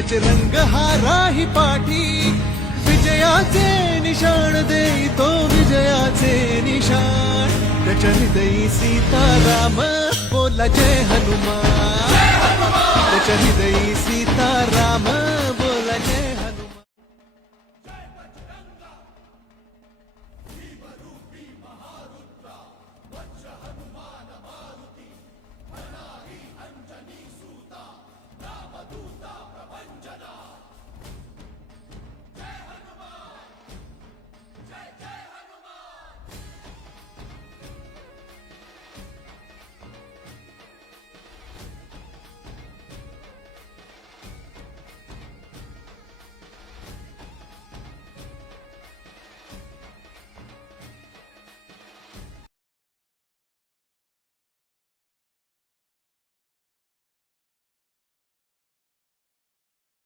रंग हा राही पाठी विजयाचे निशाण देई तो विजयाचे निशाण त्याच्या हृदयी सीताराम बोला जय हनुमान त्याच्या हृदयी सीताराम